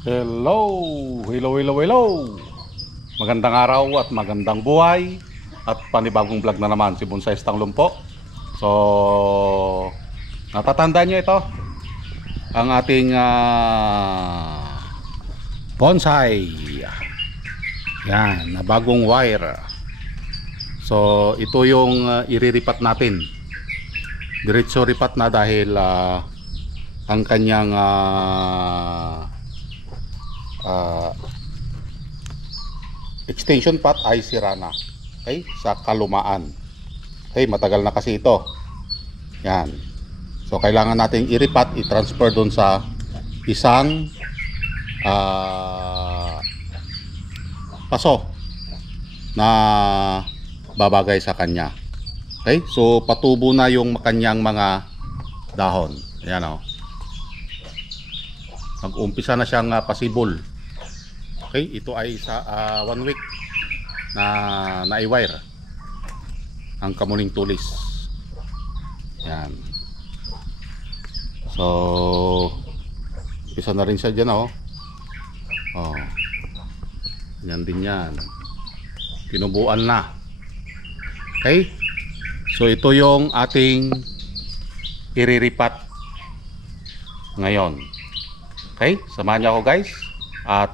Hello! Hello, hello, hello! Magandang araw at magandang buhay at panibagong vlog na naman si Bonsai Stanglong po. So, natatandaan nyo ito ang ating bonsai. Yan, na bagong wire. So, ito yung iriripat natin. Diretso ripat na dahil ang kanyang extension pot ay sira na, okay, sa kalumaan. Okay, matagal na kasi ito. Yan. So kailangan nating iripat, i-transfer doon sa isang paso na babagay sa kanya. Okay, so patubo na yung kanyang mga dahon. Ayan o. Mag-umpisa na siyang pasibol. Okay, ito ay sa 1 week na na-wire ang kamuning tulis. Yan. So, isa na rin siya dyan, oh. Oh. Yan din yan. Tinubuan na. Okay? So, ito yung ating iriripat ngayon. Okay? Samahan niyo ako, guys. At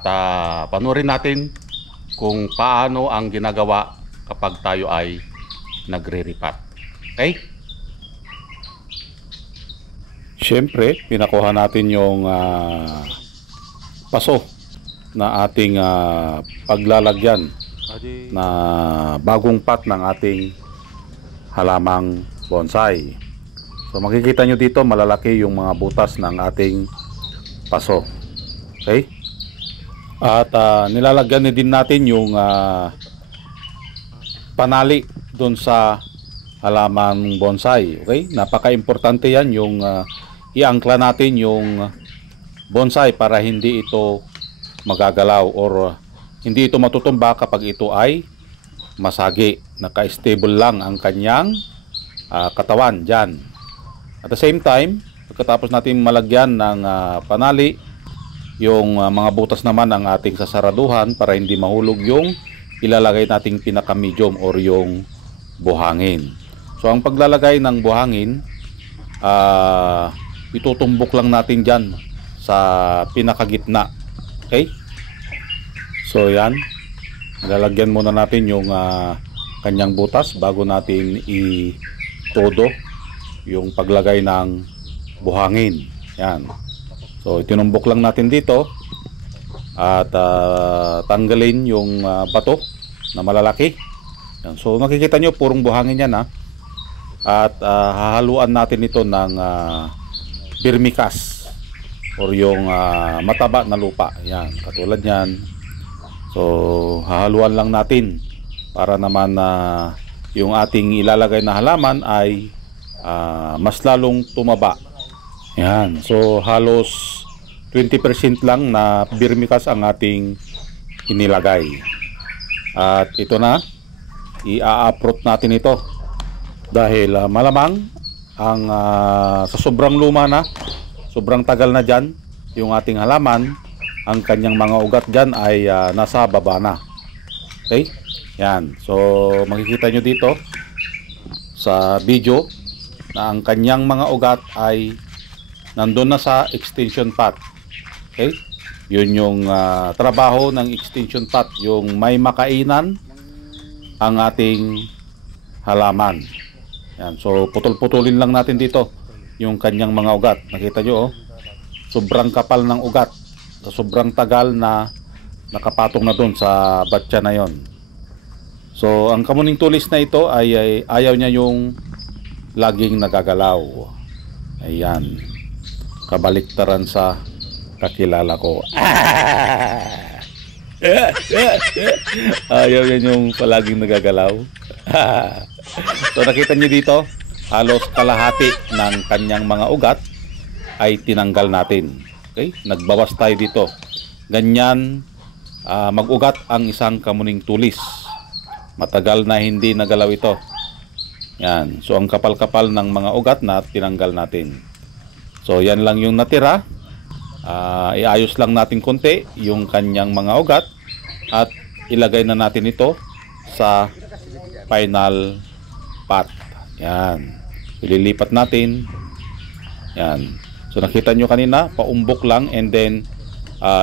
panoorin natin kung paano ang ginagawa kapag tayo ay nagre-ripat. Okay? Siyempre, pinakuha natin yung paso na ating paglalagyan na bagong pot ng ating halamang bonsai. So makikita nyo dito malalaki yung mga butas ng ating paso. Okay? At nilalagyan din natin yung panali doon sa halamang bonsai. Okay? Napaka-importante yan yung iangkla natin yung bonsai para hindi ito magagalaw or hindi ito matutumba kapag ito ay masagi. Naka-stable lang ang kanyang katawan dyan. At the same time, pagkatapos natin malagyan ng panali, yung mga butas naman ang ating sasaraduhan para hindi mahulog yung ilalagay nating pinaka-medium or yung buhangin. So ang paglalagay ng buhangin, itutumbok lang natin dyan sa pinakagitna. Okay? So yan, lalagyan muna natin yung kanyang butas bago natin i-todo yung paglagay ng buhangin. Yan. So itinumbok lang natin dito at tanggalin yung bato na malalaki. Yan. So makikita nyo purong buhangin yan, ha. At hahaluan natin ito ng vermicast or yung mataba na lupa. Yan, katulad yan. So hahaluan lang natin para naman yung ating ilalagay na halaman ay mas lalong tumaba. Yan. So halos 20% lang na vermicast ang ating inilagay. At ito na, i-uproot natin ito dahil malamang ang sa sobrang luma na, sobrang tagal na dyan yung ating halaman, ang kanyang mga ugat dyan ay nasa baba na. Okay? Yan. So makikita nyo dito sa video na ang kanyang mga ugat ay nandun na sa extension pot. Okay? Yun yung trabaho ng extension pot, yung may makainan ang ating halaman. Yan. So putol-putulin lang natin dito yung kanyang mga ugat. Nakita nyo, oh, sobrang kapal ng ugat, sobrang tagal na nakapatong na dun sa batya na yon. So ang kamuning tulis na ito ay ayaw niya yung laging nagagalaw. Ayan, kabaliktaran sa kakilala ko. Ayaw yan yung palaging nagagalaw. So nakita nyo dito, halos kalahati ng kanyang mga ugat ay tinanggal natin. Okay? Nagbawas tayo dito. Ganyan mag-ugat ang isang kamuning tulis. Matagal na hindi nagalaw ito. Yan. So ang kapal-kapal ng mga ugat na tinanggal natin. So yan lang yung natira. iayos lang natin konti yung kanyang mga ugat at ilagay na natin ito sa final pot. Yan. Ililipat natin. Yan. So nakita nyo kanina, paumbok lang and then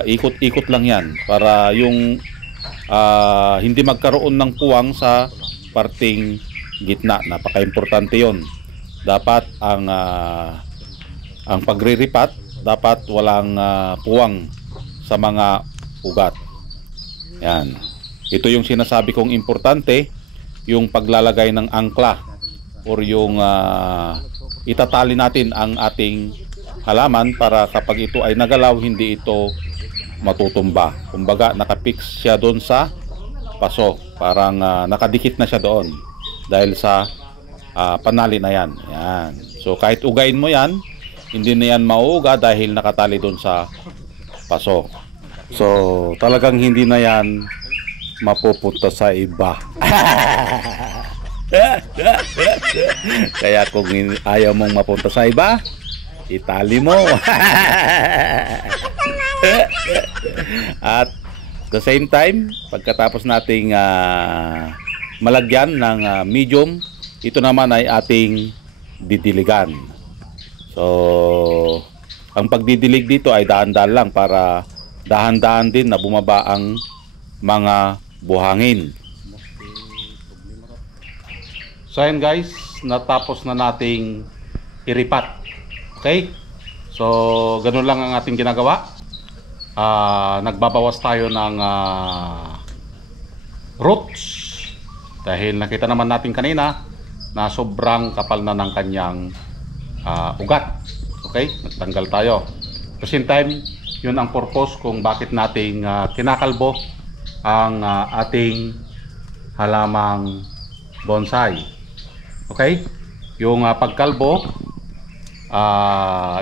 ikot-ikot lang yan para yung hindi magkaroon ng puwang sa parting gitna. Napaka-importante yon. Dapat ang pagriripat, dapat walang puwang sa mga ugat. Yan. Ito yung sinasabi kong importante, yung paglalagay ng angkla or yung itatali natin ang ating halaman para kapag ito ay nagalaw, hindi ito matutumba. Kumbaga, nakapix siya doon sa paso. Parang nakadikit na siya doon dahil sa panali na yan. Yan. So, kahit ugain mo yan, hindi na yan mauuga dahil nakatali doon sa paso. So, talagang hindi na yan mapupunta sa iba. Kaya kung ayaw mong mapunta sa iba, itali mo. At the same time, pagkatapos nating malagyan ng medium, ito naman ay ating didiligan. So, ang pagdidilig dito ay dahan-dahan lang para dahan-dahan din na bumaba ang mga buhangin. So ayan guys, natapos na nating iripat. Okay? So, ganun lang ang ating ginagawa. Nagbabawas tayo ng roots dahil nakita naman natin kanina na sobrang kapal na ng kanyang ugat. Okay? Nagtanggal tayo. At the same time, yun ang purpose kung bakit nating kinakalbo ang ating halamang bonsai. Okay? Yung pagkalbo,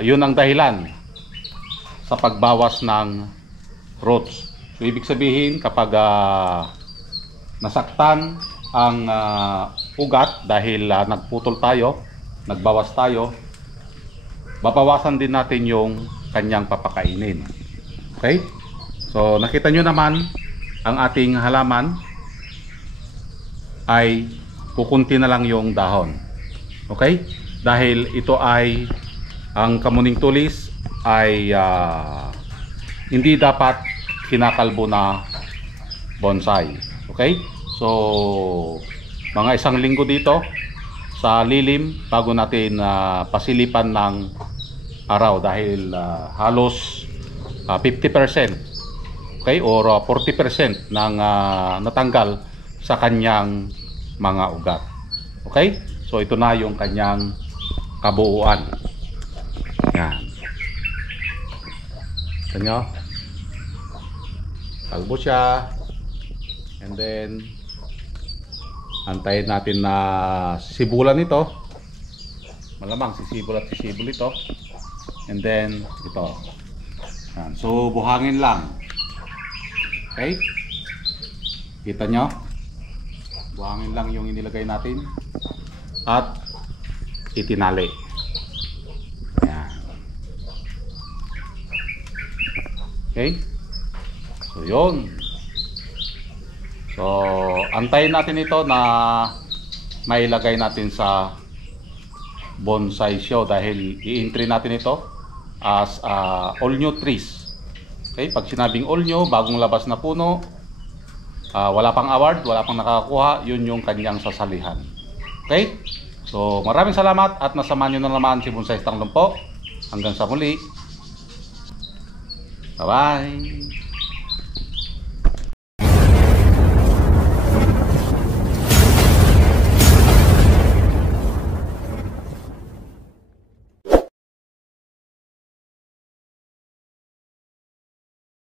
yun ang dahilan sa pagbawas ng roots. So, ibig sabihin, kapag nasaktan ang ugat dahil nagputol tayo, nagbawas tayo, babawasan din natin yung kanyang papakainin. Okay? So, nakita nyo naman, ang ating halaman ay kukunti na lang yung dahon. Okay? Dahil ito ay, ang kamuning tulis ay hindi dapat kinakalbo na bonsai. Okay? So, mga isang linggo dito sa lilim bago natin pasilipan ng araw dahil halos 50% okay, or 40% ng natanggal sa kanyang mga ugat. Okay? So ito na yung kanyang kabuuan. Yan. Ito nyo. Kalbo siya. And then antayin natin na sisibulan ito. Malamang sisibol at sisibol ito. And then ito. Yan. So buhangin lang. Okay? Kita nyo? Buhangin lang yung inilagay natin. At itinali. Yan. Okay? So yun. So antayin natin ito na mailagay natin sa bonsai show dahil i-entry natin ito as all new trees. Okay, pag sinabing all new, bagong labas na puno, wala pang award, wala pang nakakakuha, yun yung kanyang sasalihan. Okay? So, maraming salamat at nasamahan nyo na naman si Bonsai Tanglong po. Hanggang sa muli. Bye-bye!